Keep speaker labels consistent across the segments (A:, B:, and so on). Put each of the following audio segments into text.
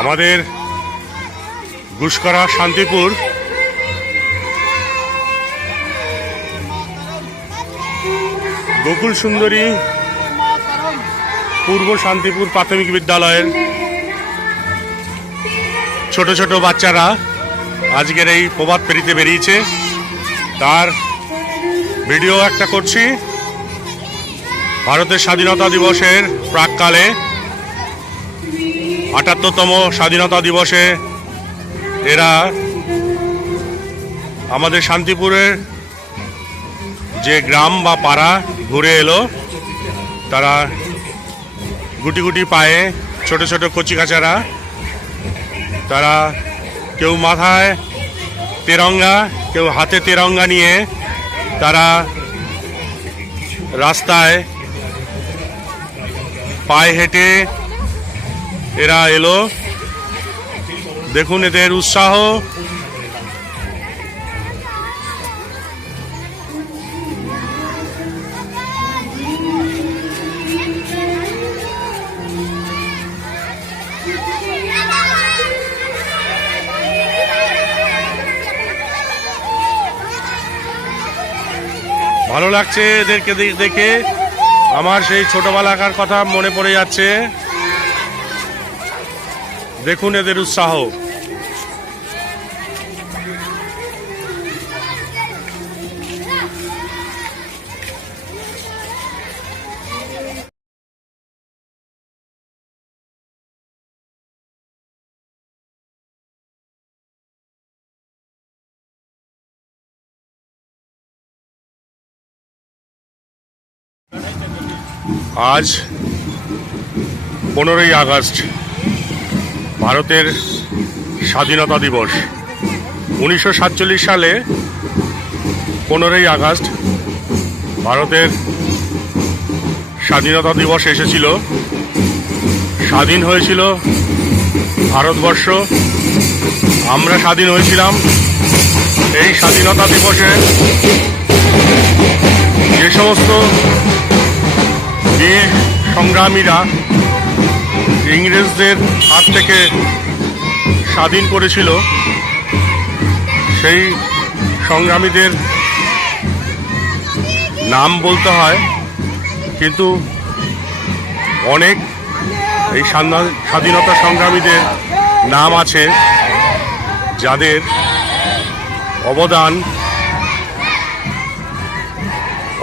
A: আমাদের গুসকরা শান্তিপুর। গোকুল সুন্দরী পূর্ব শান্তিপুর প্রাথমিক বিদ্যালয়ের ছোট ছোট বাচ্চারা আজকের এই প্রভাত ফেরিতে বেরিয়েছে। তার ভিডিও একটা করছি। ভারতের স্বাধীনতা দিবসের প্রাককালে আটাত্তরতম স্বাধীনতা দিবসে এরা আমাদের শান্তিপুরের যে গ্রাম বা পাড়া ঘুরে এলো, তারা গুটি গুটি পায়ে ছোট ছোট কচিকাচারা, তারা কেউ মাথায় তেরঙ্গা, কেউ হাতে তেরঙ্গা নিয়ে তারা রাস্তায় পায়ে হেঁটে এরা এলো। দেখুন এদের উৎসাহ। ভালো লাগছে এদেরকে দেখে আমার সেই ছোটবেলাকার কথা মনে পড়ে যাচ্ছে। দেখুন এদের উৎসাহ। আজ পনেরোই আগস্ট, ভারতের স্বাধীনতা দিবস। উনিশশো সাতচল্লিশ সালে পনেরোই আগস্ট ভারতের স্বাধীনতা দিবস এসেছিল। স্বাধীন হয়েছিল ভারতবর্ষ। আমরা স্বাধীন হয়েছিলাম এই স্বাধীনতা দিবসে। যে সমস্ত সংগ্রামীরা ইংরেজদের হাত থেকে স্বাধীন করেছিল, সেই সংগ্রামীদের নাম বলতে হয়, কিন্তু অনেক এই স্বাধীনতা সংগ্রামীদের নাম আছে যাদের অবদান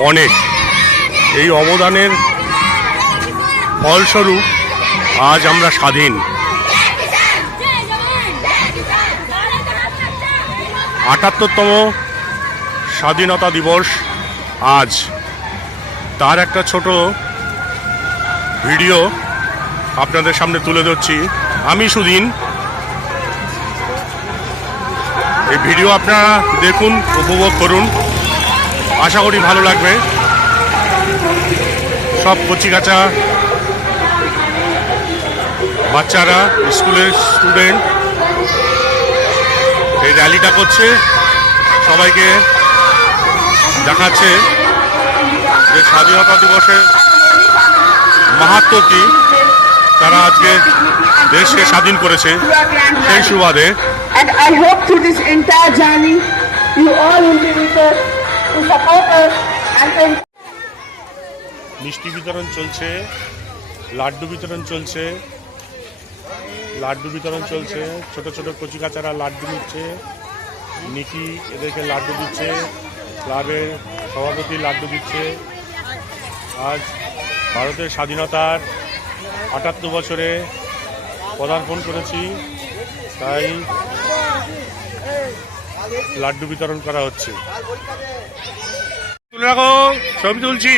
A: অনেক। এই অবদানের ফলস্বরূপ আজ আমরা স্বাধীন। আটাত্তরতম স্বাধীনতা দিবস আজ। তার একটা ছোট ভিডিও আপনাদের সামনে তুলে ধরছি। আমি সুদিন। এই ভিডিও আপনারা দেখুন, উপভোগ করুন। আশা করি ভালো লাগবে। সব কচিকাচা বাচ্চারা স্কুলের স্টুডেন্ট এই র্যালিটা করছে। সবাইকে দেখাচ্ছে যে স্বাধীনতা দিবসের মাহাত্ম কি তারা আজকে দেশকে স্বাধীন করেছে সেই সুবাদে।
B: And I hope through this entire journey, you all will be with us to support us and
A: মিষ্টি বিতরণ চলছে লাড্ডু বিতরণ চলছে। লাড্ডু বিতরণ চলছে, ছোট ছোট কচিকাচারা লাড্ডু নিচ্ছে নিকি এদেরকে লাড্ডু দিচ্ছে, ক্লাবের সভাপতি লাড্ডু দিচ্ছে। আজ ভারতের স্বাধীনতার আটাত্তর বছরে পদার্পণ করেছি, তাই লাড্ডু বিতরণ করা হচ্ছে। তুলে রাখো, ছবি তুলছি।